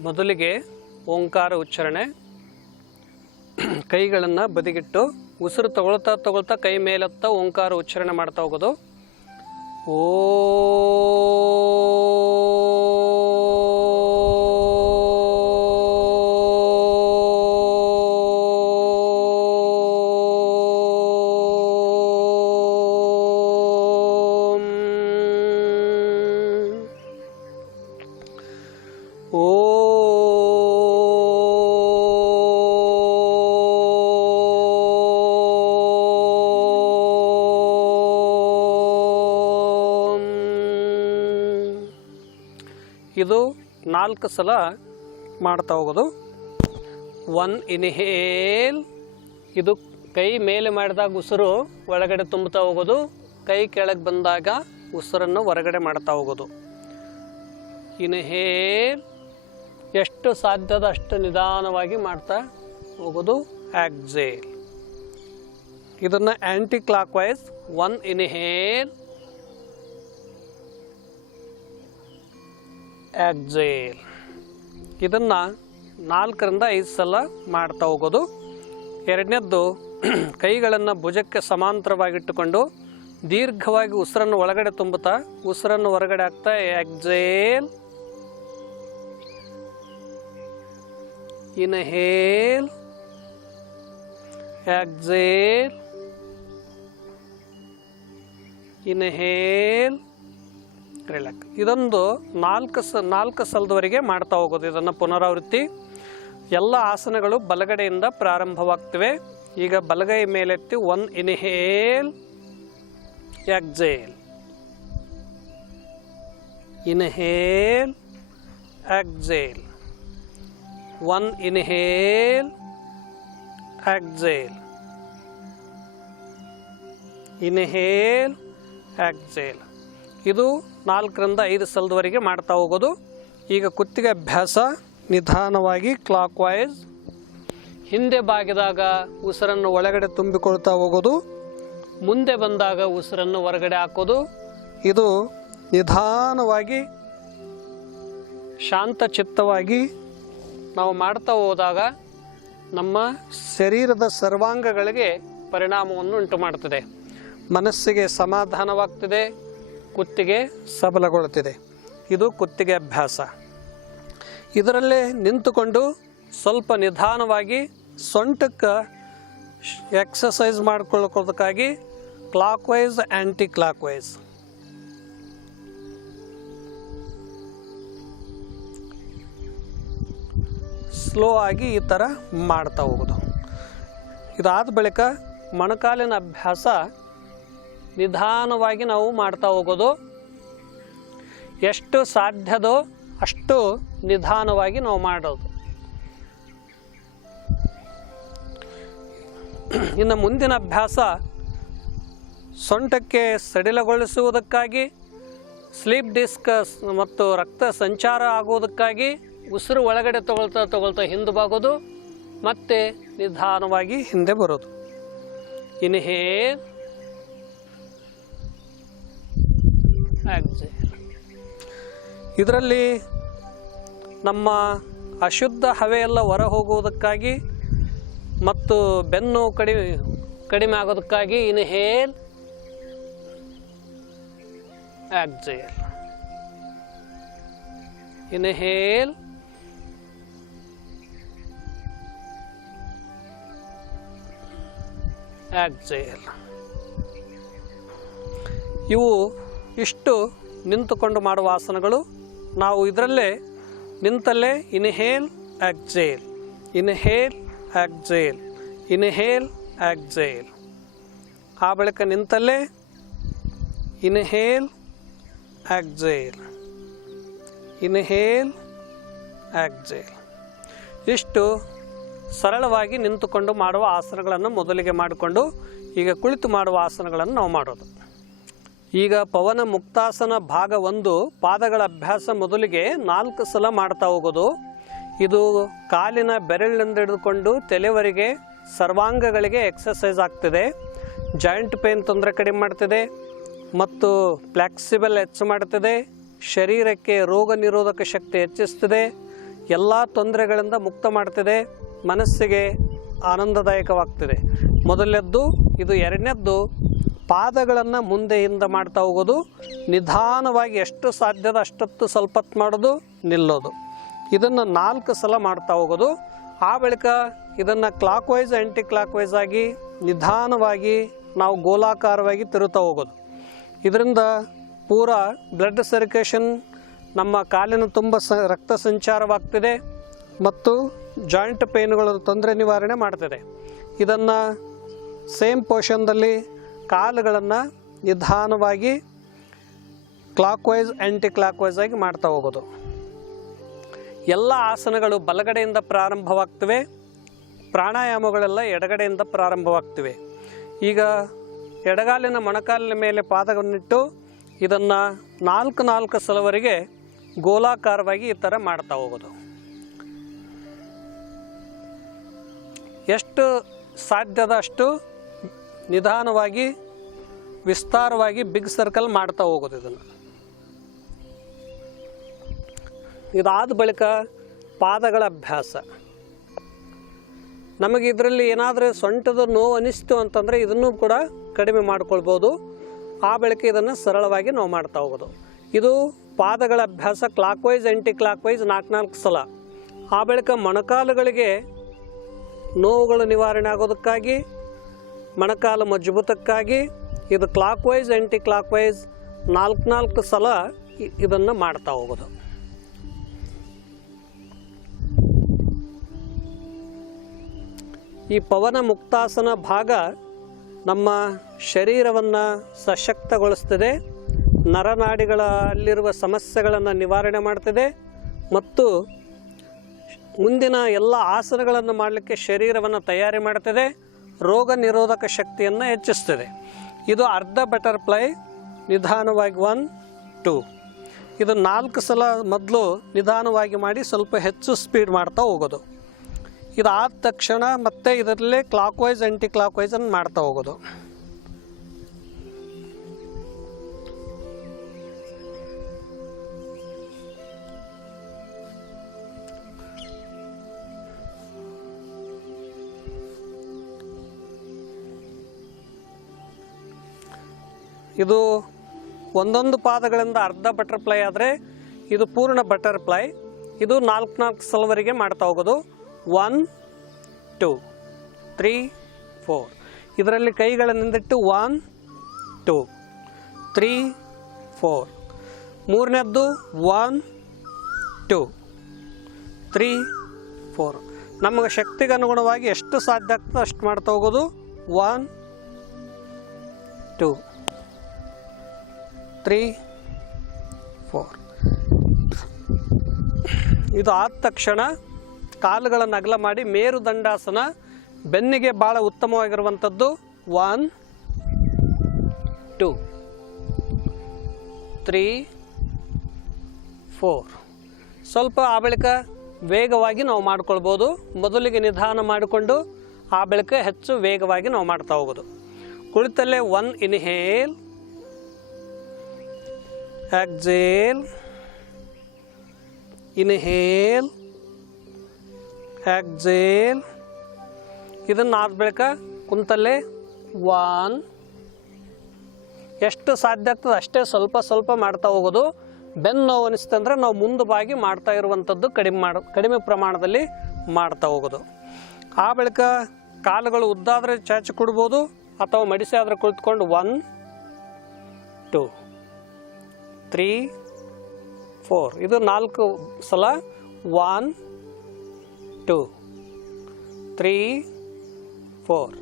ಮೊದಲಿಗೆ ಓಂಕಾರ ಉಚ್ಚಾರಣೆ ಕೈಗಳನ್ನು ಬದಿಗಿಟ್ಟು ಉಸಿರು ತಗೊಳ್ತಾ ತಗೊಳ್ತಾ ಕೈ ಮೇಲತ್ತಾ ಓಂಕಾರ ಉಚ್ಚಾರಣೆ ಮಾಡ್ತಾ ಹೋಗೋದು ಓಂ. ನಾಲ್ಕು ಸಲ ಮಾಡ್ತಾ ಹೋಗೋದು. One inhale. ಇದು ಕೈ ಮೇಲೆ ಮಾಡಿದಾಗ ಉಸಿರು ಒಳಗಡೆ ತುಂಬುತ್ತಾ ಹೋಗೋದು. ಕೈ ಕೆಳಗೆ ಬಂದಾಗ ಉಸಿರನ್ನು ಹೊರಗಡೆ ಮಾಡ್ತಾ ಹೋಗೋದು. ಇನ್ಹೇಲ್. ಎಷ್ಟು ಸಾಧ್ಯದ ಅಷ್ಟು ನಿಧಾನವಾಗಿ ಮಾಡ್ತಾ ಹೋಗೋದು ಆಕ್ಸೇಲ್. ಇದನ್ನು anticlockwise one inhale. Exhale. ಇದನ್ನು ನಾಲ್ಕರಿಂದ ಐದು ಸಲ ಮಾಡ್ತಾ ಹೋಗೋದು. ಎರಡನೇದ್ದು, ಕೈಗಳನ್ನು ಭುಜಕ್ಕೆ ಸಮಾಂತರವಾಗಿಟ್ಟುಕೊಂಡು ದೀರ್ಘವಾಗಿ ಉಸಿರನ್ನು ಒಳಗಡೆ ತುಂಬುತ್ತಾ ಉಸಿರನ್ನು ಹೊರಗಡೆ ಹಾಕ್ತಾ exhale inhale exhale inhale relax ಇದೊಂದು ನಾಲ್ಕು ಸ, ನಾಲ್ಕು ಸಲದವರೆಗೆ ಮಾಡ್ತಾ ಹೋಗೋದು ಇದನ್ನು ಪುನರಾವೃತ್ತಿ. ಎಲ್ಲ ಆಸನಗಳು ಬಲಗಡೆಯಿಂದ ಪ್ರಾರಂಭವಾಗ್ತವೆ. ಈಗ ಬಲಗೈ ಮೇಲೆತ್ತಿ one inhale exhale inhale exhale one inhale exhale inhale exhale ಇದು ನಾಲ್ಕರಿಂದ ಐದು ಸಲದವರೆಗೆ ಮಾಡ್ತಾ ಹೋಗೋದು. ಈಗ ಕುತ್ತಿಗೆ ಅಭ್ಯಾಸ, ನಿಧಾನವಾಗಿ ಕ್ಲಾಕ್ ವೈಸ್ ಹಿಂದೆ ಬಾಗಿದಾಗ ಉಸಿರನ್ನು ಒಳಗಡೆ ತುಂಬಿಕೊಳ್ತಾ ಹೋಗೋದು. ಮುಂದೆ ಬಂದಾಗ ಉಸಿರನ್ನು ಹೊರಗಡೆ ಹಾಕೋದು. ಇದು ನಿಧಾನವಾಗಿ, ಶಾಂತ ಚಿತ್ತವಾಗಿ ನಾವು ಮಾಡ್ತಾ ಹೋದಾಗ ನಮ್ಮ ಶರೀರದ ಸರ್ವಾಂಗಗಳಿಗೆ ಪರಿಣಾಮವನ್ನು ಉಂಟು ಮಾಡ್ತದೆ ಮನಸ್ಸಿಗೆ ಸಮಾಧಾನವಾಗ್ತದೆ. ಕುತ್ತಿಗೆ ಸಬಲಗೊಳ್ಳುತ್ತಿದೆ. ಇದು ಕುತ್ತಿಗೆ ಅಭ್ಯಾಸ. ಇದರಲ್ಲೇ ನಿಂತುಕೊಂಡು ಸ್ವಲ್ಪ ನಿಧಾನವಾಗಿ ಸೊಂಟಕ್ಕೆ ಎಕ್ಸಸೈಸ್ ಮಾಡ್ಕೊಳ್ಳೋದಕ್ಕಾಗಿ ಕ್ಲಾಕ್ ವೈಸ್ ಆ್ಯಂಟಿ ಕ್ಲಾಕ್ ವೈಸ್ ಸ್ಲೋ ಆಗಿ ಈ ಥರ ಮಾಡ್ತಾ ಹೋಗೋದು. ಇದಾದ ಬಳಿಕ ಮೊಣಕಾಲಿನ ಅಭ್ಯಾಸ ನಿಧಾನವಾಗಿ ನಾವು ಮಾಡ್ತಾ ಹೋಗೋದು. ಎಷ್ಟು ಸಾಧ್ಯದೋ ಅಷ್ಟು ನಿಧಾನವಾಗಿ ನಾವು ಮಾಡೋದು. ಇನ್ನು ಮುಂದಿನ ಅಭ್ಯಾಸ ಸೊಂಟಕ್ಕೆ ಸಡಿಲಗೊಳಿಸುವುದಕ್ಕಾಗಿ, ಸ್ಲೀಪ್ ಡಿಸ್ಕ್ ಮತ್ತು ರಕ್ತ ಸಂಚಾರ ಆಗುವುದಕ್ಕಾಗಿ, ಉಸಿರು ಒಳಗಡೆ ತಗೊಳ್ತಾ ತಗೊಳ್ತಾ ಹಿಂದೆ ಬಾಗೋದು, ಮತ್ತೆ ನಿಧಾನವಾಗಿ ಹಿಂದೆ ಬರೋದು. ಇನ್ಹೇಲ್ ಎಕ್ಸೇಲ್ ಇದರಲ್ಲಿ ನಮ್ಮ ಅಶುದ್ಧ ಹವೆಯೆಲ್ಲ ಹೊರ ಹೋಗುವುದಕ್ಕಾಗಿ ಮತ್ತು ಬೆನ್ನು ಕಡಿಮೆ ಕಡಿಮೆ ಆಗೋದಕ್ಕಾಗಿ ಇನ್ಹೇಲ್ ಆಕ್ಸೇಲ್ ಇನ್ಹೇಲ್ ಆಕ್ಸೇಲ್ ಇವು ಇಷ್ಟು ನಿಂತುಕೊಂಡು ಮಾಡುವ ಆಸನಗಳು. ನಾವು ಇದರಲ್ಲೇ ನಿಂತಲ್ಲೇ inhale exhale inhale exhale inhale exhale ಆ ಬಳಿಕ ನಿಂತಲ್ಲೇ ಇನ್ಹೇಲ್ ಆಕ್ಜೇಲ್ ಇನ್ಹೇಲ್ ಆಕ್ಜೇಲ್ ಇಷ್ಟು ಸರಳವಾಗಿ ನಿಂತುಕೊಂಡು ಮಾಡುವ ಆಸನಗಳನ್ನು ಮೊದಲಿಗೆ ಮಾಡಿಕೊಂಡು ಈಗ ಕುಳಿತು ಮಾಡುವ ಆಸನಗಳನ್ನು ನಾವು ಮಾಡೋದು. ಈಗ ಪವನ ಮುಕ್ತಾಸನ ಭಾಗ ಒಂದು ಪಾದಗಳ ಅಭ್ಯಾಸ ಮೊದಲಿಗೆ ನಾಲ್ಕು ಸಲ ಮಾಡ್ತಾ ಹೋಗೋದು. ಇದು ಕಾಲಿನ ಬೆರಳಿನಿಂದ ಹಿಡಿದುಕೊಂಡು ತಲೆವರೆಗೆ ಸರ್ವಾಂಗಗಳಿಗೆ ಎಕ್ಸಸೈಸ್ ಆಗ್ತಿದೆ. ಜಾಯಿಂಟ್ ಪೇನ್ ತೊಂದರೆ ಕಡಿಮೆ ಮಾಡ್ತಿದೆ. ಮತ್ತು ಫ್ಲೆಕ್ಸಿಬಲ್ ಹೆಚ್ಚು ಮಾಡ್ತಿದೆ. ಶರೀರಕ್ಕೆ ರೋಗ ನಿರೋಧಕ ಶಕ್ತಿ ಹೆಚ್ಚಿಸ್ತಿದೆ. ಎಲ್ಲ ತೊಂದರೆಗಳಿಂದ ಮುಕ್ತ ಮಾಡ್ತಿದೆ. ಮನಸ್ಸಿಗೆ ಆನಂದದಾಯಕವಾಗ್ತಿದೆ. ಮೊದಲನೇದ್ದು, ಇದು ಎರಡನೇದ್ದು ಪಾದಗಳನ್ನು ಮುಂದೆ ಹಿಂದೆ ಮಾಡ್ತಾ ಹೋಗೋದು, ನಿಧಾನವಾಗಿ ಎಷ್ಟು ಸಾಧ್ಯದ ಅಷ್ಟೊತ್ತು ಸ್ವಲ್ಪತ್ತು ಮಾಡೋದು, ನಿಲ್ಲೋದು. ಇದನ್ನು ನಾಲ್ಕು ಸಲ ಮಾಡ್ತಾ ಹೋಗೋದು. ಆ ಬಳಿಕ ಇದನ್ನು ಕ್ಲಾಕ್ ವೈಸ್ ಆ್ಯಂಟಿ ಕ್ಲಾಕ್ ವೈಸ್ ಆಗಿ ನಿಧಾನವಾಗಿ ನಾವು ಗೋಲಾಕಾರವಾಗಿ ತಿರುತ್ತಾ ಹೋಗೋದು. ಇದರಿಂದ ಪೂರ ಬ್ಲಡ್ ಸರ್ಕ್ಯುಲೇಷನ್ ನಮ್ಮ ಕಾಲಿನ ತುಂಬ ಸ, ರಕ್ತ ಸಂಚಾರವಾಗ್ತಿದೆ ಮತ್ತು ಜಾಯಿಂಟ್ ಪೇನ್ಗಳ ತೊಂದರೆ ನಿವಾರಣೆ ಮಾಡ್ತಿದೆ. ಇದನ್ನು ಸೇಮ್ ಪೋರ್ಷನ್ದಲ್ಲಿ ಕಾಲುಗಳನ್ನು ನಿಧಾನವಾಗಿ ಕ್ಲಾಕ್ ವೈಸ್ ಆ್ಯಂಟಿ ಕ್ಲಾಕ್ ವೈಸ್ ಆಗಿ ಮಾಡ್ತಾ ಹೋಗೋದು. ಎಲ್ಲ ಆಸನಗಳು ಬಲಗಡೆಯಿಂದ ಪ್ರಾರಂಭವಾಗ್ತವೆ, ಪ್ರಾಣಾಯಾಮಗಳೆಲ್ಲ ಎಡಗಡೆಯಿಂದ ಪ್ರಾರಂಭವಾಗ್ತಿವೆ. ಈಗ ಎಡಗಾಲಿನ ಮೊಣಕಾಲಿನ ಮೇಲೆ ಪಾದವನ್ನಿಟ್ಟು ಇದನ್ನು ನಾಲ್ಕು ನಾಲ್ಕು ಸಲವರೆಗೆ ಗೋಲಾಕಾರವಾಗಿ ಈ ಥರ ಮಾಡ್ತಾ ಹೋಗೋದು. ಎಷ್ಟು ಸಾಧ್ಯದ ಅಷ್ಟು ನಿಧಾನವಾಗಿ, ವಿಸ್ತಾರವಾಗಿ ಬಿಗ್ ಸರ್ಕಲ್ ಮಾಡ್ತಾ ಹೋಗೋದು ಇದನ್ನು. ಇದಾದ ಬಳಿಕ ಪಾದಗಳ ಅಭ್ಯಾಸ. ನಮಗೆ ಇದರಲ್ಲಿ ಏನಾದರೂ ಸೊಂಟದ ನೋವು ಅನಿಸ್ತು ಅಂತಂದರೆ ಇದನ್ನು ಕೂಡ ಕಡಿಮೆ ಮಾಡ್ಕೊಳ್ಬೋದು. ಆ ಬಳಿಕ ಇದನ್ನು ಸರಳವಾಗಿ ನಾವು ಮಾಡ್ತಾ ಹೋಗೋದು. ಇದು ಪಾದಗಳ ಅಭ್ಯಾಸ ಕ್ಲಾಕ್ ವೈಸ್ ಆ್ಯಂಟಿ ಕ್ಲಾಕ್ ವೈಸ್ ನಾಲ್ಕು ನಾಲ್ಕು ಸಲ. ಆ ಬಳಿಕ ಮೊಣಕಾಲುಗಳಿಗೆ ನೋವುಗಳು ನಿವಾರಣೆ ಆಗೋದಕ್ಕಾಗಿ ಮೊಣಕಾಲು ಮಜಬೂತಕ್ಕಾಗಿ ಇದು ಕ್ಲಾಕ್ ವೈಸ್ ಆ್ಯಂಟಿ ಕ್ಲಾಕ್ ವೈಸ್ ನಾಲ್ಕು ನಾಲ್ಕು ಸಲ ಇದನ್ನು ಮಾಡ್ತಾ ಹೋಗೋದು. ಈ ಪವನ ಮುಕ್ತಾಸನ ಭಾಗ ನಮ್ಮ ಶರೀರವನ್ನು ಸಶಕ್ತಗೊಳಿಸ್ತದೆ ನರನಾಡಿಗಳ ಅಲ್ಲಿರುವ ಸಮಸ್ಯೆಗಳನ್ನು ನಿವಾರಣೆ ಮಾಡ್ತದೆ ಮತ್ತು ಮುಂದಿನ ಎಲ್ಲ ಆಸನಗಳನ್ನು ಮಾಡಲಿಕ್ಕೆ ಶರೀರವನ್ನು ತಯಾರಿ ಮಾಡ್ತದೆ. ರೋಗ ನಿರೋಧಕ ಶಕ್ತಿಯನ್ನು ಹೆಚ್ಚಿಸ್ತದೆ. ಇದು ಅರ್ಧ ಬಟರ್ಫ್ಲೈ ನಿಧಾನವಾಗಿ ಒನ್ ಟೂ ಇದು ನಾಲ್ಕು ಸಲ ಮೊದಲು ನಿಧಾನವಾಗಿ ಮಾಡಿ ಸ್ವಲ್ಪ ಹೆಚ್ಚು ಸ್ಪೀಡ್ ಮಾಡ್ತಾ ಹೋಗೋದು. ಇದಾದ ತಕ್ಷಣ ಮತ್ತೆ ಇದರಲ್ಲೇ ಕ್ಲಾಕ್ ವೈಸ್ ಆ್ಯಂಟಿ ಕ್ಲಾಕ್ ವೈಸನ್ನು ಮಾಡ್ತಾ ಹೋಗೋದು. ಇದು ಒಂದೊಂದು ಪಾದಗಳಿಂದ ಅರ್ಧ ಬಟರ್ಫ್ಲೈ ಆದರೆ ಇದು ಪೂರ್ಣ ಬಟರ್ಫ್ಲೈ ಇದು ನಾಲ್ಕು ನಾಲ್ಕು ಸಲವರಿಗೆ ಮಾಡ್ತಾ ಹೋಗೋದು. ಒನ್ ಟೂ ತ್ರೀ ಫೋರ್ ಇದರಲ್ಲಿ ಕೈಗಳನ್ನಿಂದಿಟ್ಟು ಒನ್ ಟೂ ತ್ರೀ ಫೋರ್ ಮೂರನೇದ್ದು ಒನ್ ಟೂ ತ್ರೀ ಫೋರ್ ನಮಗೆ ಶಕ್ತಿಗೆ ಅನುಗುಣವಾಗಿ ಎಷ್ಟು ಸಾಧ್ಯ ಆಗ್ತದೆ ಅಷ್ಟು ಮಾಡ್ತಾ ಹೋಗೋದು. One two three, four. ಇದು ಆದ ತಕ್ಷಣ ಕಾಲುಗಳನ್ನು ಅಗಲ ಮಾಡಿ ಮೇರುದಂಡಾಸನ ಬೆನ್ನಿಗೆ ಭಾಳ ಉತ್ತಮವಾಗಿರುವಂಥದ್ದು. ಒನ್ ಟೂ ತ್ರೀ ಫೋರ್ ಸ್ವಲ್ಪ ಆ ಬಳಿಕ ವೇಗವಾಗಿ ನಾವು ಮಾಡ್ಕೊಳ್ಬೋದು. ಮೊದಲಿಗೆ ನಿಧಾನ ಮಾಡಿಕೊಂಡು ಆ ಬಳಿಕ ಹೆಚ್ಚು ವೇಗವಾಗಿ ನಾವು ಮಾಡ್ತಾ ಹೋಗೋದು. ಕುಳಿತಲ್ಲೇ one inhale exhale inhale exhale ಇದನ್ನು ಆದ ಬಳಿಕ ಕುಂತಲ್ಲೇ ಒನ್ ಎಷ್ಟು ಸಾಧ್ಯ ಆಗ್ತದೆ? ಅಷ್ಟೇ ಸ್ವಲ್ಪ ಸ್ವಲ್ಪ ಮಾಡ್ತಾ ಹೋಗೋದು. ಬೆನ್ನು ನೋವು ಅನಿಸ್ತಂದ್ರೆ ನಾವು ಮುಂದೆ ಬಾಗಿ ಮಾಡ್ತಾ ಇರುವಂಥದ್ದು ಕಡಿಮೆ ಮಾಡ, ಕಡಿಮೆ ಪ್ರಮಾಣದಲ್ಲಿ ಮಾಡ್ತಾ ಹೋಗೋದು. ಆ ಬಳಿಕ ಕಾಲುಗಳು ಉದ್ದಾದರೆ ಚಾಚಿ ಕೊಡ್ಬೋದು, ಅಥವಾ ಮಡಿಸಿ ಆದರೆ ಕುಳಿತುಕೊಂಡು ಒನ್ ಟೂ ತ್ರೀ, ಫೋರ್. ಇದು ನಾಲ್ಕು ಸಲ one, two. Three, four.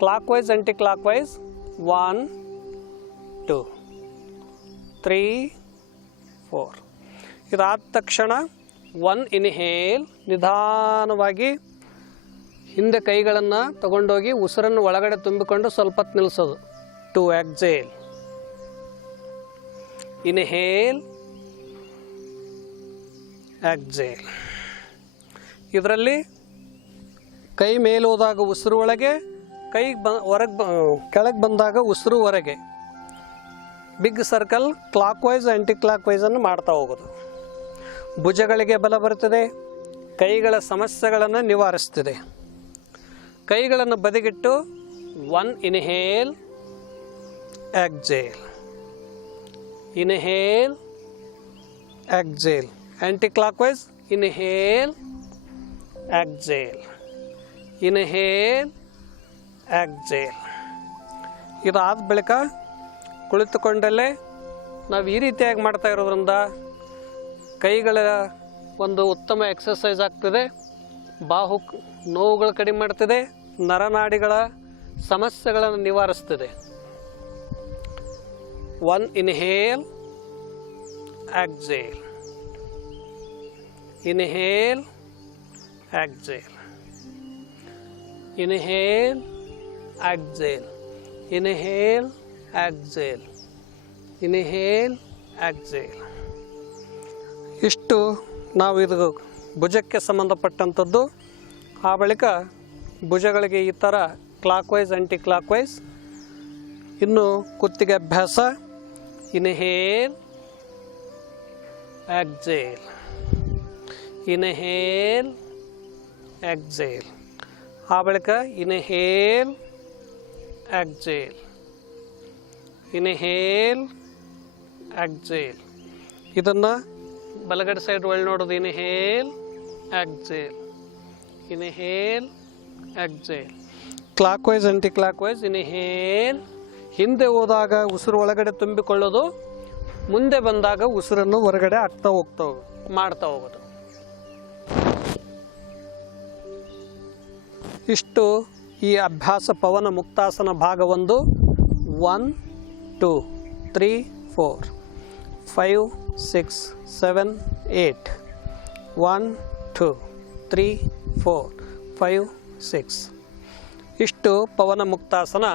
Clockwise anticlockwise one, two. Three, four. ಇದಾದ ತಕ್ಷಣ ಒನ್ ಇನ್ಹೇಲ್ ನಿಧಾನವಾಗಿ ಹಿಂದೆ ಕೈಗಳನ್ನು ತಗೊಂಡೋಗಿ ಉಸಿರನ್ನು ಒಳಗಡೆ ತುಂಬಿಕೊಂಡು ಸ್ವಲ್ಪ ನಿಲ್ಲಿಸೋದು ಟು ಎಕ್ಸೇಲ್ ಇನ್ಹೇಲ್, ಎಕ್ಸೇಲ್. ಇದರಲ್ಲಿ ಕೈ ಮೇಲೋದಾಗ ಉಸಿರು ಒಳಗೆ, ಕೈ ಬ, ಹೊರಗೆ ಬ, ಕೆಳಗೆ ಬಂದಾಗ ಉಸಿರು ಹೊರಗೆ. ಬಿಗ್ ಸರ್ಕಲ್ ಕ್ಲಾಕ್ ವೈಸ್ ಆ್ಯಂಟಿ ಕ್ಲಾಕ್ ವೈಸನ್ನು ಮಾಡ್ತಾ ಹೋಗೋದು. ಭುಜಗಳಿಗೆ ಬಲ ಬರುತ್ತದೆ, ಕೈಗಳ ಸಮಸ್ಯೆಗಳನ್ನು ನಿವಾರಿಸ್ತದೆ. ಕೈಗಳನ್ನು ಬದಿಗಿಟ್ಟು one inhale exhale inhale exhale. Anti-clockwise. inhale. Exhale. Inhale. Inhale exhale ಇದಾದ ಬಳಿಕ ಕುಳಿತುಕೊಂಡಲ್ಲೇ ನಾವು ಈ ರೀತಿಯಾಗಿ ಮಾಡ್ತಾ ಇರೋದ್ರಿಂದ ಕೈಗಳ ಒಂದು ಉತ್ತಮ ಎಕ್ಸಸೈಸ್ ಆಗ್ತದೆ. ಬಾಹು ನೋವುಗಳು ಕಡಿಮೆ ಮಾಡ್ತದೆ. ನರನಾಡಿಗಳ ಸಮಸ್ಯೆಗಳನ್ನು ನಿವಾರಿಸ್ತದೆ. One inhale, exhale. Inhale, exhale. Inhale exhale. Inhale, exhale. Inhale exhale. ಇಷ್ಟು ನಾವು ಇದು ಭುಜಕ್ಕೆ ಸಂಬಂಧಪಟ್ಟಂಥದ್ದು ಆ ಬಳಿಕ ಭುಜಗಳಿಗೆ ಈ ಥರ ಕ್ಲಾಕ್ ವೈಸ್ ಆ್ಯಂಟಿ ಕ್ಲಾಕ್ ವೈಸ್ ಇನ್ನು ಕುತ್ತಿಗೆ ಅಭ್ಯಾಸ ಇನ್ಹೇಲ್ ಎಕ್ಸೇಲ್ ಇನ್ಹೇಲ್ ಎಕ್ಸೇಲ್ ಆ ಬಳಿಕ ಇನ್ಹೇಲ್ ಎಕ್ಸೇಲ್ ಇನ್ಹೇಲ್ ಎಕ್ಸೇಲ್ ಇದನ್ನು ಬಲಗಡೆ ಸೈಡ್ ಒಳ್ಳೆ ನೋಡೋದು inhale exhale inhale exhale clockwise anticlockwise inhale ಹಿಂದೆ ಹೋದಾಗ ಉಸಿರು ಒಳಗಡೆ ತುಂಬಿಕೊಳ್ಳೋದು, ಮುಂದೆ ಬಂದಾಗ ಉಸಿರನ್ನು ಹೊರಗಡೆ ಹಾಕ್ತಾ ಹೋಗ್ತಾ ಹೋಗ್, ಮಾಡ್ತಾ ಹೋಗೋದು. ಇಷ್ಟು ಈ ಅಭ್ಯಾಸ ಪವನ ಮುಕ್ತಾಸನ ಭಾಗ ಒಂದು one two three four five six seven eight one two three four five six ಇಷ್ಟು ಪವನ ಮುಕ್ತಾಸನ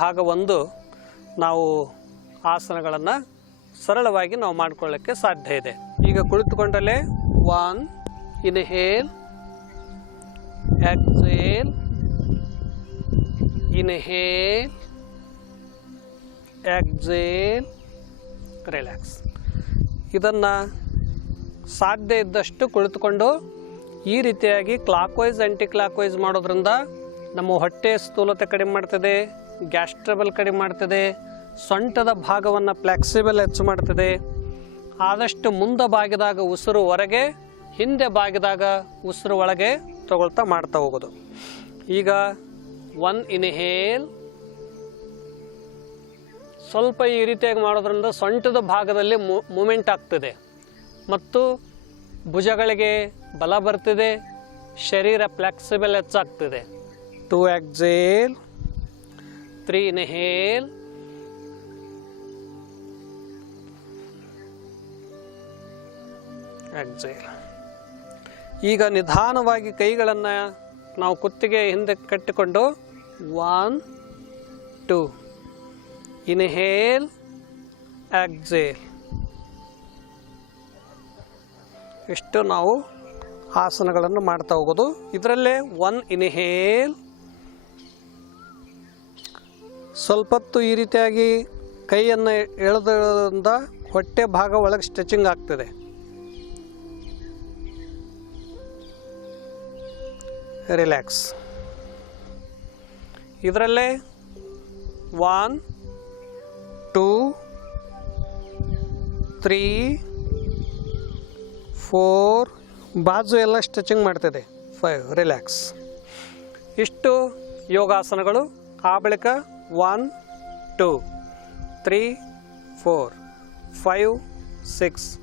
ಭಾಗ ಒಂದು ನಾವು ಆಸನಗಳನ್ನು ಸರಳವಾಗಿ ನಾವು ಮಾಡಿಕೊಳ್ಳೋಕ್ಕೆ ಸಾಧ್ಯ ಇದೆ. ಈಗ ಕುಳಿತುಕೊಂಡಲೇ one inhale exhale inhale exhale relax ಇದನ್ನು ಸಾಧ್ಯ ಇದ್ದಷ್ಟು ಕುಳಿತುಕೊಂಡು ಈ ರೀತಿಯಾಗಿ ಕ್ಲಾಕ್ ವೈಸ್ ಆ್ಯಂಟಿ ಕ್ಲಾಕ್ ವೈಸ್ ಮಾಡೋದ್ರಿಂದ ನಮ್ಮ ಹೊಟ್ಟೆ ಸ್ಥೂಲತೆ ಕಡಿಮೆ ಮಾಡ್ತದೆ ಗ್ಯಾಸ್ಟ್ರಬಲ್ ಕಡಿಮೆ ಮಾಡ್ತದೆ ಸೊಂಟದ ಭಾಗವನ್ನು ಫ್ಲೆಕ್ಸಿಬಲ್ ಹೆಚ್ಚು ಮಾಡ್ತದೆ. ಆದಷ್ಟು ಮುಂದೆ ಬಾಗಿದಾಗ ಉಸಿರು ಹೊರಗೆ, ಹಿಂದೆ ಬಾಗಿದಾಗ ಉಸಿರು ಒಳಗೆ ತಗೊಳ್ತಾ ಮಾಡ್ತಾ ಹೋಗೋದು. ಈಗ ಒನ್ ಇನ್ಹೇಲ್. ಸ್ವಲ್ಪ ಈ ರೀತಿಯಾಗಿ ಮಾಡೋದ್ರಿಂದ ಸೊಂಟದ ಭಾಗದಲ್ಲಿ ಮೂಮೆಂಟ್ ಆಗ್ತದೆ. ಮತ್ತು ಭುಜಗಳಿಗೆ ಬಲ ಬರ್ತಿದೆ, ಶರೀರ flexible ಹೆಚ್ಚಾಗ್ತಿದೆ. Two exhale. Three inhale. Exhale ಈಗ ನಿಧಾನವಾಗಿ ಕೈಗಳನ್ನು ನಾವು ಕುತ್ತಿಗೆ ಹಿಂದೆ ಕಟ್ಟಿಕೊಂಡು ಒನ್ ಟು ಇನ್ಹೇಲ್ ಎಕ್ಸೇಲ್ ಇಷ್ಟು ನಾವು ಆಸನಗಳನ್ನು ಮಾಡ್ತಾ ಹೋಗೋದು. ಇದರಲ್ಲೇ ಒನ್ ಇನ್ಹೇಲ್ ಸ್ವಲ್ಪ ಹೊತ್ತು ಈ ರೀತಿಯಾಗಿ ಕೈಯನ್ನು ಎಳೆದ್ರಿಂದ ಹೊಟ್ಟೆ ಭಾಗ ಒಳಗೆ ಸ್ಟ್ರೆಚಿಂಗ್ ಆಗ್ತದೆ. ರಿಲ್ಯಾಕ್ಸ್ ಇದರಲ್ಲೇ ಒನ್ ಟೂ ತ್ರೀ ಫೋರ್ ಬಾಜು ಎಲ್ಲ ಸ್ಟ್ರೆಚಿಂಗ್ ಮಾಡ್ತಿದೆ. ಫೈವ್ ರಿಲ್ಯಾಕ್ಸ್ ಇಷ್ಟು ಯೋಗಾಸನಗಳು. ಆ ಬಳಿಕ one two three four five six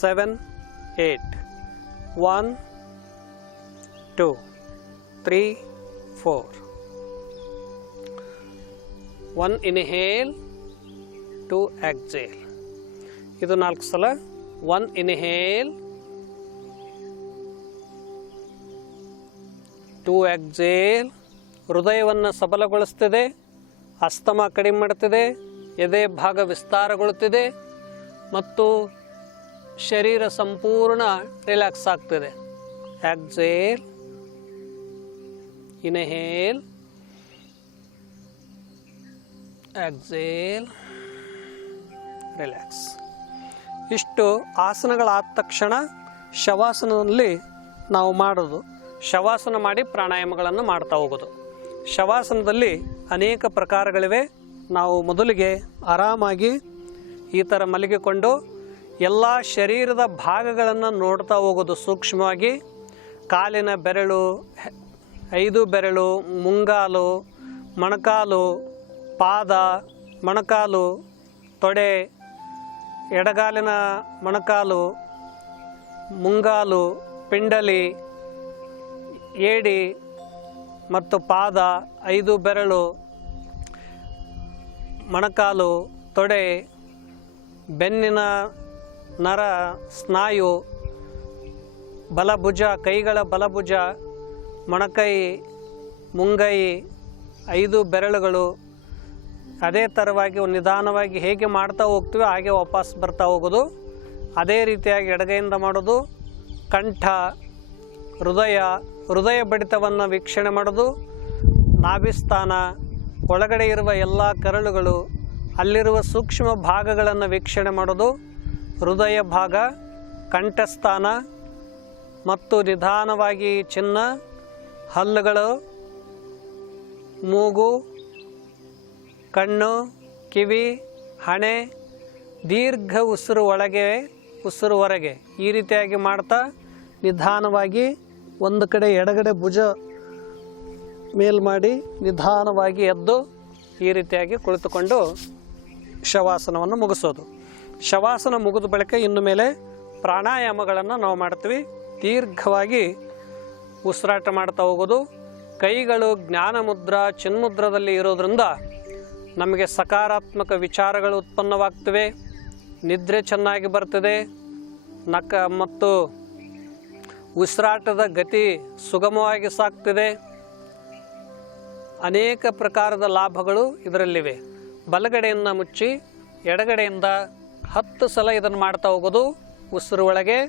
seven eight one two three four one inhale two exhale. ಇದು ನಾಲ್ಕು ಸಲ. ಒನ್ ಇನ್ಹೇಲ್ ಟು ಎಕ್ಸೇಲ್ ಹೃದಯವನ್ನು ಸಬಲಗೊಳಿಸ್ತಿದೆ, ಅಸ್ತಮ ಕಡಿಮೆ ಮಾಡ್ತಿದೆ, ಎದೆ ಭಾಗ ವಿಸ್ತಾರಗೊಳ್ಳುತ್ತಿದೆ ಮತ್ತು ಶರೀರ ಸಂಪೂರ್ಣ ರಿಲ್ಯಾಕ್ಸ್ ಆಗ್ತಿದೆ. ಎಕ್ಸೇಲ್ ಇನ್ಹೇಲ್ ಎಕ್ಸೇಲ್ ರಿಲ್ಯಾಕ್ಸ್ ಇಷ್ಟು ಆಸನಗಳಾದ ತಕ್ಷಣ ಶವಾಸನದಲ್ಲಿ ನಾವು ಮಾಡೋದು. ಶವಾಸನ ಮಾಡಿ ಪ್ರಾಣಾಯಾಮಗಳನ್ನು ಮಾಡ್ತಾ ಹೋಗೋದು. ಶವಾಸನದಲ್ಲಿ ಅನೇಕ ಪ್ರಕಾರಗಳಿವೆ. ನಾವು ಮೊದಲಿಗೆ ಆರಾಮಾಗಿ ಈ ಥರ ಮಲಗಿಕೊಂಡು ಎಲ್ಲ ಶರೀರದ ಭಾಗಗಳನ್ನು ನೋಡ್ತಾ ಹೋಗೋದು ಸೂಕ್ಷ್ಮವಾಗಿ. ಕಾಲಿನ ಬೆರಳು ಐದು ಬೆರಳು, ಮುಂಗಾಲು, ಮೊಣಕಾಲು, ಪಾದ, ಮೊಣಕಾಲು, ತೊಡೆ, ಎಡಗಾಲಿನ ಮೊಣಕಾಲು, ಮುಂಗಾಲು, ಪಿಂಡಲಿ, ಏಡಿ ಮತ್ತು ಪಾದ, ಐದು ಬೆರಳು, ಮೊಣಕಾಲು, ತೊಡೆ, ಬೆನ್ನಿನ ನರ, ಸ್ನಾಯು, ಬಲಭುಜ, ಕೈಗಳ ಬಲಭುಜ ಮೊಣಕೈ, ಮುಂಗೈ, ಐದು ಬೆರಳುಗಳು ಅದೇ ಥರವಾಗಿ ನಿಧಾನವಾಗಿ ಹೇಗೆ ಮಾಡ್ತಾ ಹೋಗ್ತೀವಿ ಹಾಗೆ ವಾಪಸ್ ಬರ್ತಾ ಹೋಗೋದು. ಅದೇ ರೀತಿಯಾಗಿ ಎಡಗೈಯಿಂದ ಮಾಡೋದು. ಕಂಠ, ಹೃದಯ ಹೃದಯ ಬಡಿತವನ್ನು ವೀಕ್ಷಣೆ ಮಾಡೋದು. ನಾಭಿಸ್ಥಾನ, ಒಳಗಡೆ ಇರುವ ಎಲ್ಲ ಕರಳುಗಳು, ಅಲ್ಲಿರುವ ಸೂಕ್ಷ್ಮ ಭಾಗಗಳನ್ನು ವೀಕ್ಷಣೆ ಮಾಡೋದು. ಹೃದಯ ಭಾಗ, ಕಂಠಸ್ಥಾನ ಮತ್ತು ನಿಧಾನವಾಗಿ ಚಿನ್ನ ಹಲ್ಲುಗಳು, ಮೂಗು, ಕಣ್ಣು, ಕಿವಿ, ಹಣೆ, ದೀರ್ಘ ಉಸಿರು ಒಳಗೆ, ಉಸಿರು ಹೊರಗೆ ಈ ರೀತಿಯಾಗಿ ಮಾಡ್ತಾ ನಿಧಾನವಾಗಿ ಒಂದು ಕಡೆ ಎಡಗಡೆ ಭುಜ ಮೇಲ್ ಮಾಡಿ ನಿಧಾನವಾಗಿ ಎದ್ದು ಈ ರೀತಿಯಾಗಿ ಕುಳಿತುಕೊಂಡು ಶವಾಸನವನ್ನು ಮುಗಿಸೋದು. ಶವಾಸನ ಮುಗಿದ ಬಳಿಕ ಇನ್ನು ಮೇಲೆ ಪ್ರಾಣಾಯಾಮಗಳನ್ನು ನಾವು ಮಾಡ್ತೀವಿ. ದೀರ್ಘವಾಗಿ ಉಸಿರಾಟ ಮಾಡ್ತಾ ಹೋಗೋದು. ಕೈಗಳು ಜ್ಞಾನ ಮುದ್ರಾ ಚಿನ್ಮುದ್ರದಲ್ಲಿ ಇರೋದ್ರಿಂದ ನಮಗೆ ಸಕಾರಾತ್ಮಕ ವಿಚಾರಗಳು ಉತ್ಪನ್ನವಾಗ್ತವೆ. ನಿದ್ರೆ ಚೆನ್ನಾಗಿ ಬರ್ತದೆ. ನಕ ಮತ್ತು ಉಸಿರಾಟದ ಗತಿ ಸುಗಮವಾಗಿ ಸಾಕ್ತಿದೆ. ಅನೇಕ ಪ್ರಕಾರದ ಲಾಭಗಳು ಇದರಲ್ಲಿವೆ. ಬಲಗಡೆಯನ್ನು ಮುಚ್ಚಿ ಎಡಗಡೆಯಿಂದ ಹತ್ತು ಸಲ ಇದನ್ನು ಮಾಡ್ತಾ ಹೋಗೋದು. ಉಸಿರು ಒಳಗೆ,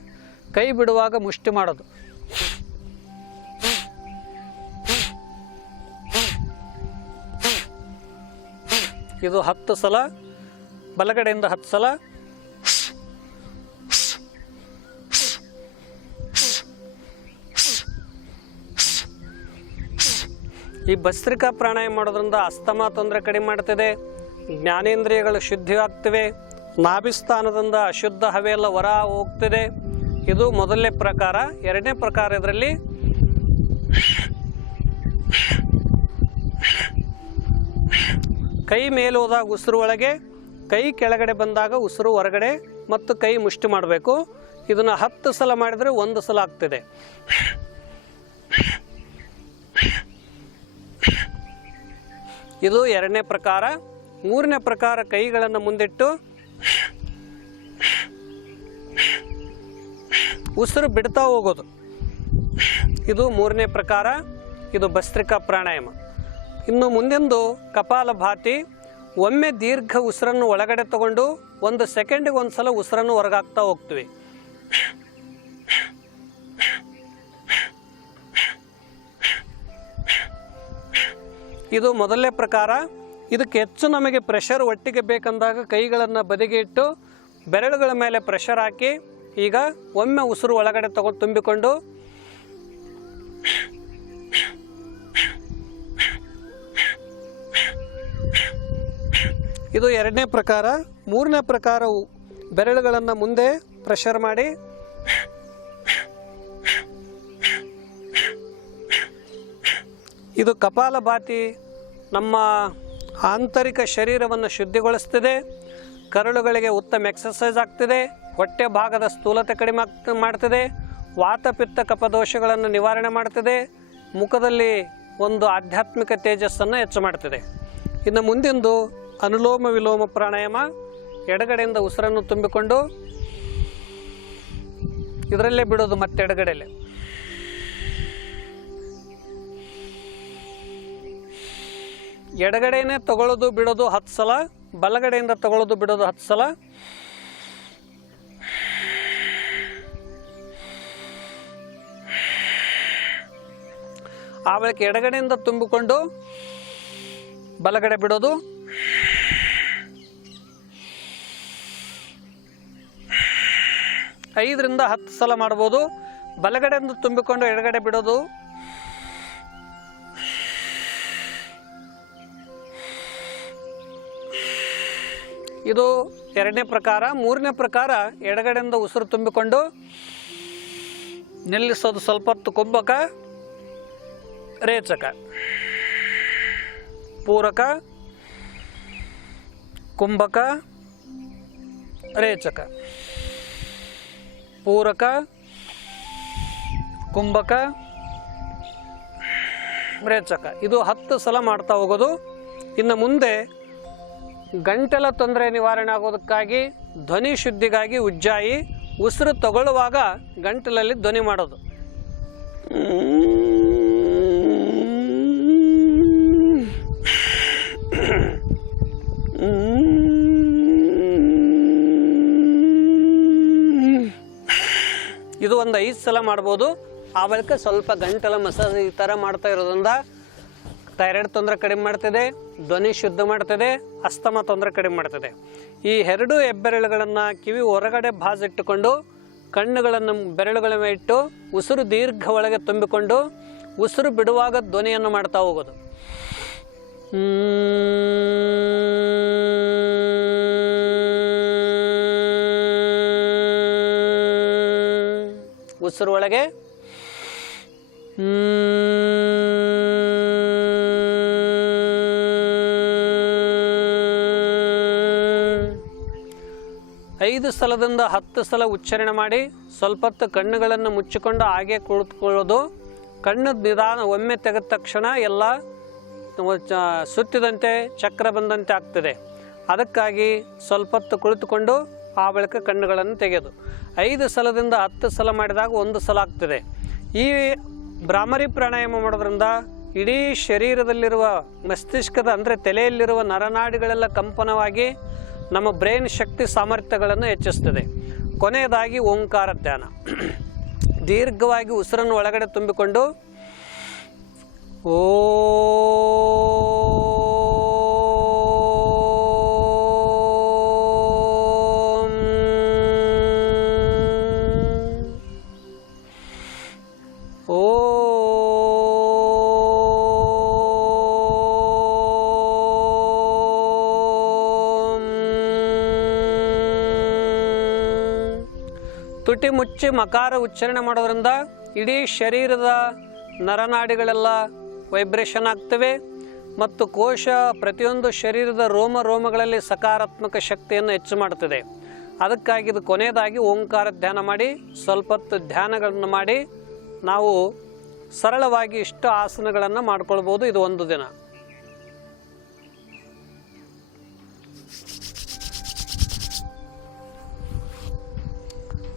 ಕೈ ಬಿಡುವಾಗ ಮುಷ್ಟಿ ಮಾಡೋದು. ಇದು ಹತ್ತು ಸಲ, ಬಲಗಡೆಯಿಂದ ಹತ್ತು ಸಲ. ಈ ಭಸ್ತ್ರಿಕಾ ಪ್ರಾಣಾಯಾಮ ಮಾಡೋದ್ರಿಂದ ಅಸ್ತಮಾ ತೊಂದರೆ ಕಡಿಮೆ ಮಾಡ್ತದೆ, ಜ್ಞಾನೇಂದ್ರಿಯಗಳು ಶುದ್ಧಿಯಾಗ್ತಿವೆ ನಾಭಿಸ್ಥಾನದಿಂದ ಅಶುದ್ಧ ಹವೆ ಎಲ್ಲ ಹೊರ ಹೋಗ್ತಿದೆ. ಇದು ಮೊದಲನೇ ಪ್ರಕಾರ. ಎರಡನೇ ಪ್ರಕಾರ ಇದರಲ್ಲಿ ಕೈ ಮೇಲೋದಾಗ ಉಸಿರು ಒಳಗೆ, ಕೈ ಕೆಳಗಡೆ ಬಂದಾಗ ಉಸಿರು ಹೊರಗಡೆ ಮತ್ತು ಕೈ ಮುಷ್ಟಿ ಮಾಡಬೇಕು. ಇದನ್ನು ಹತ್ತು ಸಲ ಮಾಡಿದರೆ ಒಂದು ಸಲ ಆಗ್ತದೆ. ಇದು ಎರಡನೇ ಪ್ರಕಾರ. ಮೂರನೇ ಪ್ರಕಾರ ಕೈಗಳನ್ನು ಮುಂದಿಟ್ಟು, ಉಸಿರು ಬಿಡ್ತಾ ಹೋಗೋದು. ಇದು ಮೂರನೇ ಪ್ರಕಾರ. ಇದು ಭಸ್ತ್ರಿಕಾ ಪ್ರಾಣಾಯಾಮ. ಇನ್ನು ಮುಂದೆಂದು ಕಪಾಲ ಭಾತಿ, ಒಮ್ಮೆ ದೀರ್ಘ ಉಸಿರನ್ನು ಒಳಗಡೆ ತಗೊಂಡು ಒಂದು ಸೆಕೆಂಡಿಗೆ ಒಂದು ಸಲ ಉಸಿರನ್ನು ಹೊರಗಾಗ್ತಾ ಹೋಗ್ತೀವಿ. ಇದು ಮೊದಲನೇ ಪ್ರಕಾರ, ಇದಕ್ಕೆ ಹೆಚ್ಚು ನಮಗೆ ಪ್ರೆಷರ್ ಒಟ್ಟಿಗೆ ಬೇಕಂದಾಗ ಕೈಗಳನ್ನು ಬದಿಗೆ ಇಟ್ಟು ಬೆರಳುಗಳ ಮೇಲೆ ಪ್ರೆಷರ್ ಹಾಕಿ, ಈಗ ಒಮ್ಮೆ ಉಸಿರು ಒಳಗಡೆ ತಗೊಂಡು ತುಂಬಿಕೊಂಡು ಇದು ಎರಡನೇ ಪ್ರಕಾರ. ಮೂರನೇ ಪ್ರಕಾರವು ಬೆರಳುಗಳನ್ನು ಮುಂದೆ ಪ್ರೆಷರ್ ಮಾಡಿ. ಇದು ಕಪಾಲಭಾತಿ ನಮ್ಮ ಆಂತರಿಕ ಶರೀರವನ್ನು ಶುದ್ಧಿಗೊಳಿಸ್ತಿದೆ. ಕರಳುಗಳಿಗೆ ಉತ್ತಮ ಎಕ್ಸಸೈಸ್ ಆಗ್ತಿದೆ. ಹೊಟ್ಟೆ ಭಾಗದ ಸ್ಥೂಲತೆ ಕಡಿಮೆ ಆಗ್ತ, ಮಾಡ್ತಿದೆ. ವಾತಪಿತ್ತ ಕಪದೋಷಗಳನ್ನು ನಿವಾರಣೆ ಮಾಡ್ತಿದೆ. ಮುಖದಲ್ಲಿ ಒಂದು ಆಧ್ಯಾತ್ಮಿಕ ತೇಜಸ್ಸನ್ನು ಹೆಚ್ಚು ಮಾಡ್ತಿದೆ. ಇನ್ನು ಮುಂದಿಂದು ಅನುಲೋಮ ವಿಲೋಮ ಪ್ರಾಣಾಯಾಮ, ಎಡಗಡೆಯಿಂದ ಉಸಿರನ್ನು ತುಂಬಿಕೊಂಡು ಇದರಲ್ಲೇ ಬಿಡೋದು ಮತ್ತೆ ಎಡಗಡೆಯಲ್ಲಿ ಎಡಗಡೆನೇ ತಗೊಳ್ಳೋದು ಬಿಡೋದು ಹತ್ತು ಸಲ, ಬಲಗಡೆಯಿಂದ ತಗೊಳ್ಳೋದು ಬಿಡೋದು ಹತ್ತು ಸಲ. ಆ ಬಳಿಕ ಎಡಗಡೆಯಿಂದ ತುಂಬಿಕೊಂಡು ಬಲಗಡೆ ಬಿಡೋದು. ಐದರಿಂದ ಹತ್ತು ಸಲ ಮಾಡ್ಬೋದು. ಬಲಗಡೆಯಿಂದ ತುಂಬಿಕೊಂಡು ಎಡಗಡೆ ಬಿಡೋದು. ಇದು ಎರಡನೇ ಪ್ರಕಾರ. ಮೂರನೇ ಪ್ರಕಾರ, ಎಡಗಡೆಯಿಂದ ಉಸಿರು ತುಂಬಿಕೊಂಡು ನಿಲ್ಲಿಸೋದು ಸ್ವಲ್ಪ ಹೊತ್ತು ಕುಂಭಕ, ರೇಚಕ. ಪೂರಕ, ಕುಂಭಕ, ರೇಚಕ. ಪೂರಕ? ಕುಂಭಕ? ರೇಚಕ ಇದು ಹತ್ತು ಸಲ ಮಾಡ್ತಾ ಹೋಗೋದು. ಇನ್ನು ಮುಂದೆ ಗಂಟಲ ತೊಂದರೆ ನಿವಾರಣೆ ಆಗೋದಕ್ಕಾಗಿ, ಧ್ವನಿ ಶುದ್ಧಿಗಾಗಿ ಉಜ್ಜಾಯಿ, ಉಸಿರು ತಗೊಳ್ಳುವಾಗ ಗಂಟಲಲ್ಲಿ ಧ್ವನಿ ಮಾಡೋದು. ಇದು ಒಂದು ಐದು ಸಲ ಮಾಡ್ಬೋದು. ಆ ಸ್ವಲ್ಪ ಗಂಟಲ ಮಸಾಜ್ ಈ ಥರ ಮಾಡ್ತಾ ಇರೋದ್ರಿಂದ ಥೈರಾಯ್ಡ್ ತೊಂದರೆ ಕಡಿಮೆ ಮಾಡ್ತದೆ, ಧ್ವನಿ ಶುದ್ಧ ಮಾಡ್ತದೆ, ಅಸ್ತಮ ತೊಂದರೆ ಕಡಿಮೆ ಮಾಡ್ತದೆ. ಈ ಎರಡು ಹೆಬ್ಬೆರಳುಗಳನ್ನು ಕಿವಿ ಹೊರಗಡೆ ಬಾಜಿಟ್ಟುಕೊಂಡು ಕಣ್ಣುಗಳನ್ನು ಬೆರಳುಗಳ ಇಟ್ಟು ಉಸಿರು ದೀರ್ಘ ಒಳಗೆ ತುಂಬಿಕೊಂಡು ಉಸಿರು ಬಿಡುವಾಗ ಧ್ವನಿಯನ್ನು ಮಾಡ್ತಾ ಹೋಗೋದು. ಉಸಿರು ಒಳಗೆ ಐದು ಸಲದಿಂದ ಹತ್ತು ಸಲ ಉಚ್ಚಾರಣೆ ಮಾಡಿ ಸ್ವಲ್ಪ ಹೊತ್ತು ಕಣ್ಣುಗಳನ್ನು ಮುಚ್ಚಿಕೊಂಡು ಹಾಗೆ ಕುಳಿತುಕೊಳ್ಳೋದು. ಕಣ್ಣು ನಿಧಾನ ಒಮ್ಮೆ ತೆಗೆದ ತಕ್ಷಣ ಎಲ್ಲ ಸುತ್ತಿದಂತೆ ಚಕ್ರ ಬಂದಂತೆ ಆಗ್ತದೆ. ಅದಕ್ಕಾಗಿ ಸ್ವಲ್ಪ ಹೊತ್ತು ಕುಳಿತುಕೊಂಡು ಆ ಬಳಿಕ ಕಣ್ಣುಗಳನ್ನು ತೆಗೆದು. ಐದು ಸಲದಿಂದ ಹತ್ತು ಸಲ ಮಾಡಿದಾಗ ಒಂದು ಸಲ ಆಗ್ತದೆ. ಈ ಭ್ರಾಮರಿ ಪ್ರಾಣಾಯಾಮ ಮಾಡೋದ್ರಿಂದ ಇಡೀ ಶರೀರದಲ್ಲಿರುವ ಮಸ್ತಿಷ್ಕದ, ಅಂದರೆ ತಲೆಯಲ್ಲಿರುವ ನರನಾಡಿಗಳೆಲ್ಲ ಕಂಪನವಾಗಿ ನಮ್ಮ ಬ್ರೈನ್ ಶಕ್ತಿ ಸಾಮರ್ಥ್ಯಗಳನ್ನು ಹೆಚ್ಚಿಸ್ತದೆ. ಕೊನೆಯದಾಗಿ ಓಂಕಾರ ಧ್ಯಾನ. ದೀರ್ಘವಾಗಿ ಉಸಿರನ್ನು ಒಳಗಡೆ ತುಂಬಿಕೊಂಡು ಓಂ ಮುಚ್ಚಿ ಮಕಾರ ಉಚ್ಚಾರಣೆ ಮಾಡೋದ್ರಿಂದ ಇಡೀ ಶರೀರದ ನರನಾಡಿಗಳೆಲ್ಲ ವೈಬ್ರೇಷನ್ ಆಗ್ತವೆ ಮತ್ತು ಕೋಶ ಪ್ರತಿಯೊಂದು ಶರೀರದ ರೋಮ ರೋಮಗಳಲ್ಲಿ ಸಕಾರಾತ್ಮಕ ಶಕ್ತಿಯನ್ನು ಹೆಚ್ಚು ಮಾಡುತ್ತದೆ. ಅದಕ್ಕಾಗಿ ಇದು ಕೊನೆಯದಾಗಿ ಓಂಕಾರ ಧ್ಯಾನ ಮಾಡಿ, ಸ್ವಲ್ಪ ಹೊತ್ತು ಧ್ಯಾನಗಳನ್ನು ಮಾಡಿ, ನಾವು ಸರಳವಾಗಿ ಇಷ್ಟು ಆಸನಗಳನ್ನು ಮಾಡ್ಕೊಳ್ಬೋದು. ಇದು ಒಂದು ದಿನ.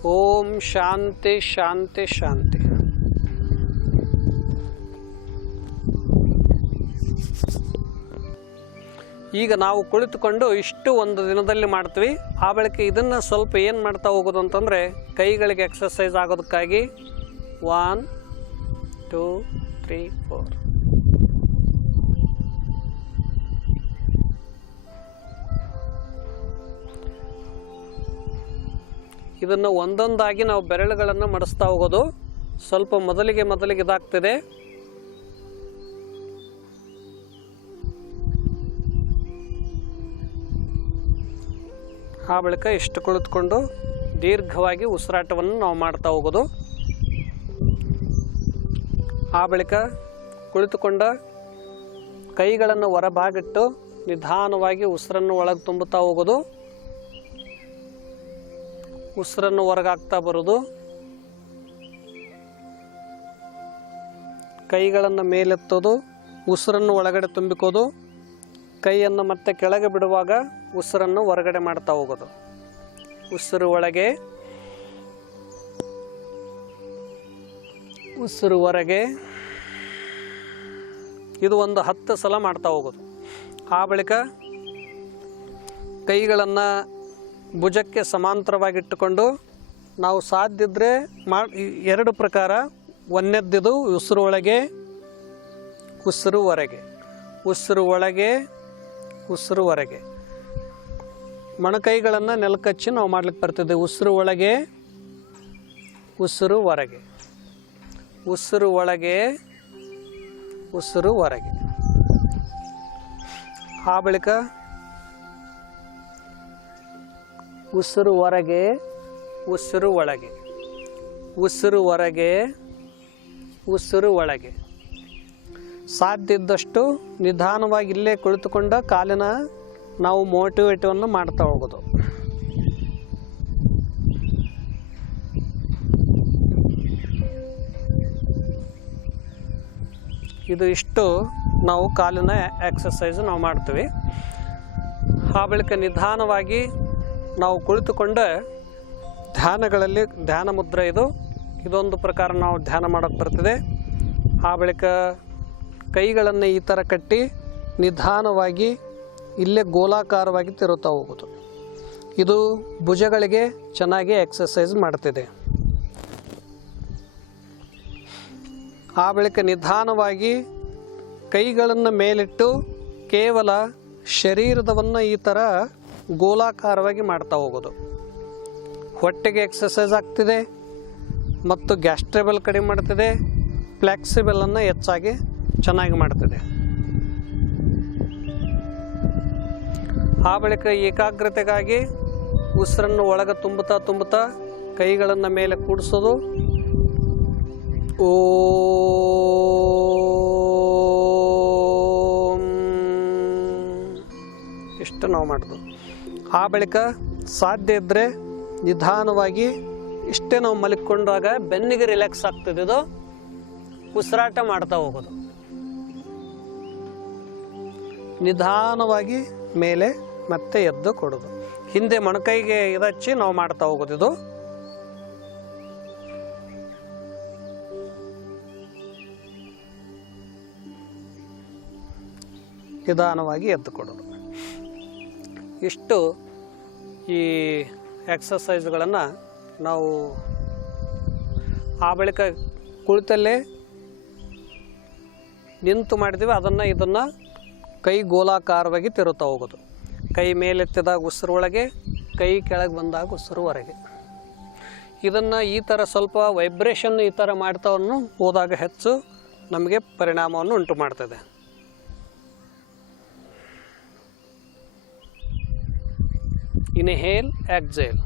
ಓಂ ಶಾಂತಿ ಶಾಂತಿ ಶಾಂತಿ. ಈಗ ನಾವು ಕುಳಿತುಕೊಂಡು ಇಷ್ಟು ಒಂದು ದಿನದಲ್ಲಿ ಮಾಡ್ತೀವಿ. ಆ ಬಳಿಕ ಇದನ್ನು ಸ್ವಲ್ಪ ಏನು ಮಾಡ್ತಾ ಹೋಗೋದು ಅಂತಂದರೆ ಕೈಗಳಿಗೆ ಎಕ್ಸಸೈಸ್ ಆಗೋದಕ್ಕಾಗಿ. ಒನ್ ಟೂ ತ್ರೀ ಫೋರ್ ಇದನ್ನು ಒಂದೊಂದಾಗಿ ನಾವು ಬೆರಳುಗಳನ್ನು ಮಡಿಸ್ತಾ ಹೋಗೋದು. ಸ್ವಲ್ಪ ಮೊದಲಿಗೆ ಮೊದಲಿಗೆ ಇದಾಗ್ತದೆ. ಆ ಬಳಿಕ ಇಷ್ಟು ಕುಳಿತುಕೊಂಡು ದೀರ್ಘವಾಗಿ ಉಸಿರಾಟವನ್ನು ನಾವು ಮಾಡ್ತಾ ಹೋಗೋದು. ಆ ಬಳಿಕ ಕುಳಿತುಕೊಂಡ ಕೈಗಳನ್ನು ಹೊರಭಾಗಿಟ್ಟು ನಿಧಾನವಾಗಿ ಉಸಿರನ್ನು ಒಳಗೆ ತುಂಬುತ್ತಾ ಹೋಗೋದು. ಉಸಿರನ್ನು ಹೊರಗಾಗ್ತಾ ಬರೋದು. ಕೈಗಳನ್ನು ಮೇಲೆತ್ತೋದು, ಉಸಿರನ್ನು ಒಳಗಡೆ ತುಂಬಿಕೋದು. ಕೈಯನ್ನು ಮತ್ತೆ ಕೆಳಗೆ ಬಿಡುವಾಗ ಉಸಿರನ್ನು ಹೊರಗಡೆ ಮಾಡ್ತಾ ಹೋಗೋದು. ಉಸಿರು ಒಳಗೆ, ಉಸಿರು ಹೊರಗೆ. ಇದು ಒಂದು ಹತ್ತು ಸಲ ಮಾಡ್ತಾ ಹೋಗೋದು. ಆ ಬಳಿಕ ಕೈಗಳನ್ನು ಭುಜಕ್ಕೆ ಸಮಾಂತರವಾಗಿಟ್ಟುಕೊಂಡು ನಾವು ಸಾಧ್ಯದ್ರೆ ಮಾ ಎರಡು ಪ್ರಕಾರ. ಒಂದೆದ್ದಿದು ಉಸಿರು ಒಳಗೆ, ಉಸಿರು ಹೊರಗೆ. ಉಸಿರು ಒಳಗೆ, ಉಸಿರು ಹೊರಗೆ. ಮೊಣಕೈಗಳನ್ನು ನೆಲಕಚ್ಚಿ ನಾವು ಮಾಡ್ಲಿಕ್ಕೆ ಬರ್ತದೆ ಉಸಿರು ಒಳಗೆ, ಉಸಿರು ಹೊರಗೆ. ಉಸಿರು ಒಳಗೆ, ಉಸಿರು ಹೊರಗೆ. ಆ ಬಳಿಕ ಉಸಿರು ಹೊರಗೆ. ಉಸಿರು ಒಳಗೆ. ಉಸಿರು ಹೊರಗೆ. ಉಸಿರು ಒಳಗೆ. ಸಾಧ್ಯದಷ್ಟು ನಿಧಾನವಾಗಿ ಇಲ್ಲೇ ಕುಳಿತುಕೊಂಡ ಕಾಲಿನ ನಾವು ಮೋಟಿವೇಟನ್ನು ಮಾಡ್ತಾ ಹೋಗೋದು. ಇದು ಇಷ್ಟು ನಾವು ಕಾಲಿನ ಎಕ್ಸಸೈಸ್ ನಾವು ಮಾಡ್ತೀವಿ. ಆ ಬಳಿಕ ನಿಧಾನವಾಗಿ ನಾವು ಕುಳಿತುಕೊಂಡ ಧ್ಯಾನಗಳಲ್ಲಿ ಧ್ಯಾನ ಮುದ್ರೆ ಇದು. ಇದೊಂದು ಪ್ರಕಾರ ನಾವು ಧ್ಯಾನ ಮಾಡೋಕ್ಕೆ ಬರ್ತದೆ. ಆ ಬಳಿಕ ಕೈಗಳನ್ನು ಈ ಥರ ಕಟ್ಟಿ ನಿಧಾನವಾಗಿ ಇಲ್ಲೇ ಗೋಲಾಕಾರವಾಗಿ ತಿರುತ್ತಾ ಹೋಗೋದು ಇದು ಭುಜಗಳಿಗೆ ಚೆನ್ನಾಗಿ ಎಕ್ಸಸೈಸ್ ಮಾಡ್ತಿದೆ. ಆ ಬಳಿಕ ನಿಧಾನವಾಗಿ ಕೈಗಳನ್ನು ಮೇಲಿಟ್ಟು ಕೇವಲ ಶರೀರದವನ್ನು ಈ ಥರ ಗೋಲಾಕಾರವಾಗಿ ಮಾಡ್ತಾ ಹೋಗೋದು. ಹೊಟ್ಟೆಗೆ ಎಕ್ಸಸೈಸ್ ಆಗ್ತಿದೆ, ಮತ್ತು ಗ್ಯಾಸ್ಟ್ರೇಬಲ್ ಕಡಿಮೆ ಮಾಡ್ತಿದೆ ಫ್ಲೆಕ್ಸಿಬಲನ್ನು ಹೆಚ್ಚಾಗಿ ಚೆನ್ನಾಗಿ ಮಾಡ್ತಿದೆ. ಆ ಬಳಿಕ ಏಕಾಗ್ರತೆಗಾಗಿ ಉಸಿರನ್ನು ಒಳಗೆ ತುಂಬುತ್ತಾ ತುಂಬುತ್ತಾ ಕೈಗಳನ್ನು ಮೇಲೆ ಕೂಡಿಸೋದು. ಓ. ಇಷ್ಟು ನಾವು ಮಾಡೋದು ಆ ಬಳಿಕ ಸಾಧ್ಯ ಇದ್ದರೆ ನಿಧಾನವಾಗಿ ಇಷ್ಟೇ ನಾವು ಮಲಿಕೊಂಡಾಗ ಬೆನ್ನಿಗೆ ರಿಲ್ಯಾಕ್ಸ್ ಆಗ್ತದೆ. ಉಸಿರಾಟ ಮಾಡ್ತಾ ಹೋಗೋದು. ನಿಧಾನವಾಗಿ ಮೇಲೆ ಮತ್ತೆ ಎದ್ದು ಕೊಡೋದು. ಹಿಂದೆ ಮೊಣಕೈಗೆ ಇದಚ್ಚಿ ನಾವು ಮಾಡ್ತಾ ಹೋಗೋದು ಇದು. ನಿಧಾನವಾಗಿ ಎದ್ದು ಕೊಡೋದು. ಇಷ್ಟು ಈ ಎಕ್ಸಸೈಸ್ಗಳನ್ನು ನಾವು ಆ ಬಳಿಕ ಕುಳಿತಲ್ಲೇ ನಿಂತು ಮಾಡಿದೀವಿ. ಅದನ್ನು ಇದನ್ನು ಕೈ ಗೋಲಾಕಾರವಾಗಿ ತಿರುತ್ತಾ ಹೋಗೋದು. ಕೈ ಮೇಲೆತ್ತಿದಾಗ ಉಸಿರು ಒಳಗೆ, ಕೈ ಕೆಳಗೆ ಬಂದಾಗ ಉಸಿರು ಹೊರಗೆ. ಇದನ್ನು ಈ ಥರ ಸ್ವಲ್ಪ ವೈಬ್ರೇಷನ್ ಈ ಥರ ಮಾಡ್ತಾವನ್ನು ಹೋದಾಗ ಹೆಚ್ಚು ನಮಗೆ ಪರಿಣಾಮವನ್ನು ಉಂಟು ಮಾಡ್ತದೆ. Inhale exhale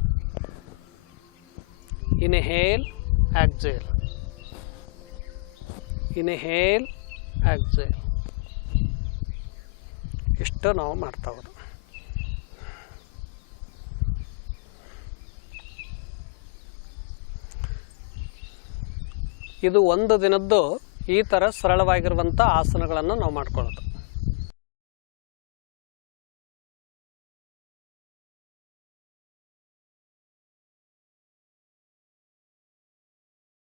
inhale exhale inhale exhale ಇಷ್ಟು ನಾವು ಮಾಡ್ತಾ ಹೋದು ಇದು ಒಂದು ದಿನದ್ದು ಈ ಥರ ಸರಳವಾಗಿರುವಂಥ ಆಸನಗಳನ್ನು ನಾವು ಮಾಡ್ಕೊಳ್ಳೋದು.